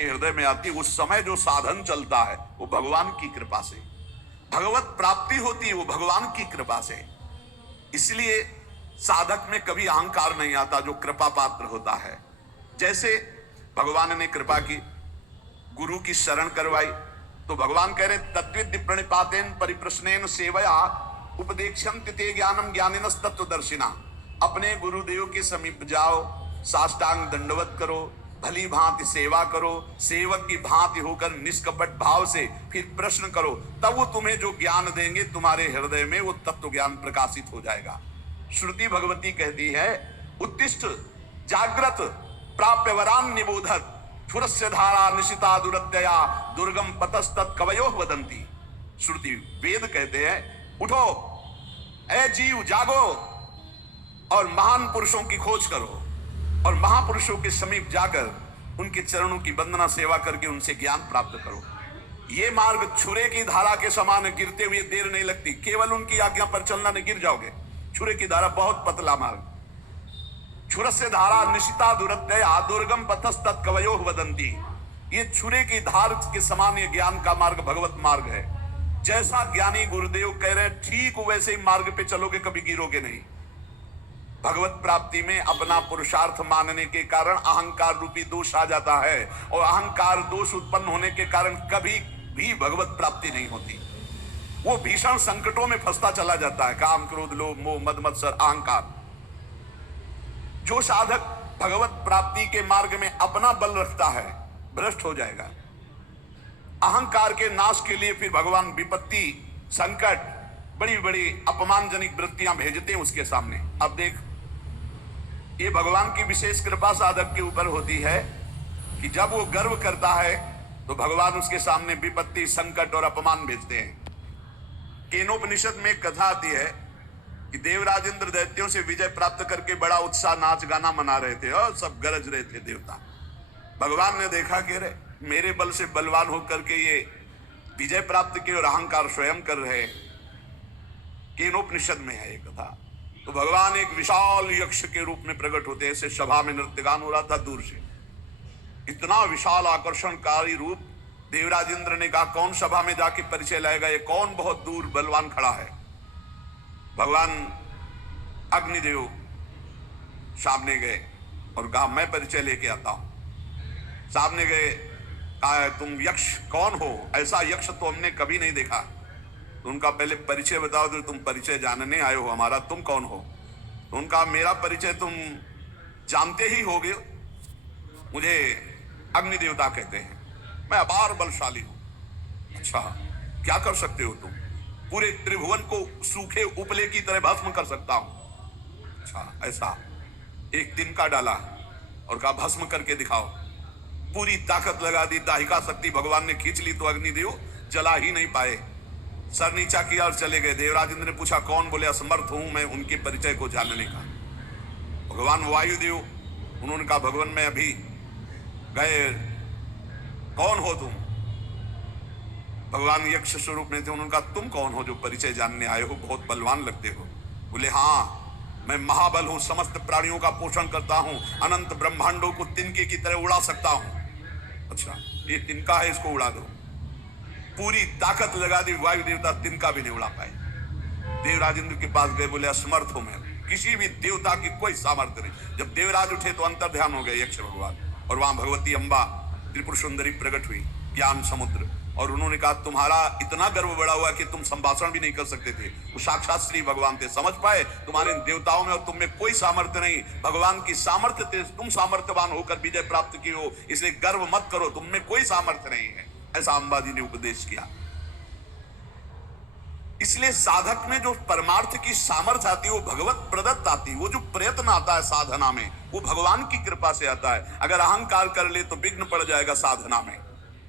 के हृदय में आती है, उस समय जो साधन चलता है वो भगवान की कृपा से, भगवत प्राप्ति होती है वो भगवान की कृपा से। इसलिए साधक में कभी अहंकार नहीं आता जो कृपा पात्र होता है। जैसे भगवान ने कृपा की, गुरु की शरण करवाई, तो भगवान कह रहे तत्विद्य प्रणिपातेन परिप्रश्नेन सेवया उपदेक्षन्ति ते ज्ञानम ज्ञानिनस् तत्वदर्शिना। अपने गुरुदेव के समीप जाओ, साष्टांग दंडवत करो, भली भांति सेवा करो, सेवक की भांति होकर निष्कपट भाव से फिर प्रश्न करो, तब वो तुम्हें जो ज्ञान देंगे तुम्हारे हृदय में वो तत्व ज्ञान प्रकाशित हो जाएगा। श्रुति भगवती कहती है उत्तिष्ठ जागृत प्राप्य वरान निबोधत क्षुरस्य धारा निशिता दुरत्यया दुर्गम पतस्तत् कवयो वदंती। श्रुति वेद कहते हैं उठो ऐ जीव, जागो और महान पुरुषों की खोज करो और महापुरुषों के समीप जाकर उनके चरणों की वंदना सेवा करके उनसे ज्ञान प्राप्त करो। ये मार्ग छुरे की धारा के समान, गिरते हुए देर नहीं लगती, केवल उनकी आज्ञा पर चलना, नहीं गिर जाओगे। छुरे की धारा बहुत पतला मार्ग, छुरस्य धारा निशिता दुरत्यया दुर्गम पतस्तत् कवयो वदंती। ये छुरे की धार के समान ये ज्ञान का मार्ग भगवत मार्ग है। जैसा ज्ञानी गुरुदेव कह रहे हैं ठीक वैसे ही मार्ग पे चलोगे, कभी गिरोगे नहीं। भगवत प्राप्ति में अपना पुरुषार्थ मानने के कारण अहंकार रूपी दोष आ जाता है और अहंकार दोष उत्पन्न होने के कारण कभी भी भगवत प्राप्ति नहीं होती। वो भीषण संकटों में फंसता चला जाता है, काम क्रोध लोभ मोह मद मत्सर अहंकार। जो साधक भगवत प्राप्ति के मार्ग में अपना बल रखता है भ्रष्ट हो जाएगा। अहंकार के नाश के लिए फिर भगवान विपत्ति संकट बड़ी बड़ी अपमानजनक वृत्तियां भेजते हैं उसके सामने। अब देख, ये भगवान की विशेष कृपा साधक के ऊपर होती है कि जब वो गर्व करता है तो भगवान उसके सामने विपत्ति संकट और अपमान भेजते हैं। केनोपनिषद में एक कथा आती है कि देवराज इंद्र दैत्यों से विजय प्राप्त करके बड़ा उत्साह नाच गाना मना रहे थे और सब गरज रहे थे देवता। भगवान ने देखा कि रे मेरे बल से बलवान होकर के ये विजय प्राप्त किए और अहंकार स्वयं कर रहे। केनोपनिषद में है एक कथा। तो भगवान एक विशाल यक्ष के रूप में प्रकट होते हैं। ऐसे सभा में नृत्यगान हो रहा था, दूर से इतना विशाल आकर्षणकारी रूप। देवराज इंद्र ने कहा कौन सभा में जाके परिचय लाएगा, ये कौन बहुत दूर बलवान खड़ा है। भगवान अग्निदेव सामने गए और कहा मैं परिचय लेके आता हूं। सामने गए, कहा तुम यक्ष कौन हो, ऐसा यक्ष तो हमने कभी नहीं देखा। तो उनका पहले परिचय बताओ, तो तुम परिचय जानने आए हो हमारा, तुम कौन हो। तो उनका मेरा परिचय तुम जानते ही होगे, मुझे अग्नि देवता कहते हैं, मैं अपार बलशाली हूं। अच्छा, क्या कर सकते हो तुम? पूरे त्रिभुवन को सूखे उपले की तरह भस्म कर सकता हूं। अच्छा, ऐसा एक तिनका डाला और कहा भस्म करके दिखाओ। पूरी ताकत लगा दी, दाहिका शक्ति भगवान ने खींच ली तो अग्निदेव जला ही नहीं पाए। सर नीचा किया और चले गए। देवराज इंद्र ने पूछा कौन, बोले असमर्थ हूं मैं उनके परिचय को जानने का। भगवान वायुदेव, उन्होंने कहा भगवान मैं अभी गए, कौन हो तुम? भगवान यक्ष स्वरूप में थे। उन्होंने कहा तुम कौन हो जो परिचय जानने आए हो, बहुत बलवान लगते हो। बोले हाँ मैं महाबल हूं, समस्त प्राणियों का पोषण करता हूं, अनंत ब्रह्मांडों को तिनके की तरह उड़ा सकता हूं। अच्छा, ये तिनका है, इसको उड़ा दो। पूरी ताकत लगा दी, वायु देवता तिनका भी नहीं उड़ा पाए। देवराज इंद्र के पास गए, बोले असमर्थ हूं मैं, किसी भी देवता की कोई सामर्थ्य नहीं। जब देवराज उठे तो अंतर ध्यान हो गए यक्ष भगवान, और वहां भगवती अम्बा त्रिपुर सुंदरी प्रकट हुई, ज्ञान समुद्र। और उन्होंने कहा तुम्हारा इतना गर्व बढ़ा हुआ कि तुम संभाषण भी नहीं कर सकते थे। वो साक्षात श्री भगवान थे, समझ पाए तुम्हारे देवताओं में और तुम में कोई सामर्थ्य नहीं, भगवान की सामर्थ्य थे। तुम सामर्थ्यवान होकर विजय प्राप्त की हो, इसलिए गर्व मत करो, तुम में कोई सामर्थ्य नहीं है। ऐसा अंबा जी ने उपदेश किया। इसलिए साधक में जो परमार्थ की सामर्थ्य आती है वो भगवत प्रदत्त आती है। वो जो प्रयत्न आता है साधना में वो भगवान की कृपा से आता है। अगर अहंकार कर ले तो विघ्न पड़ जाएगा साधना में।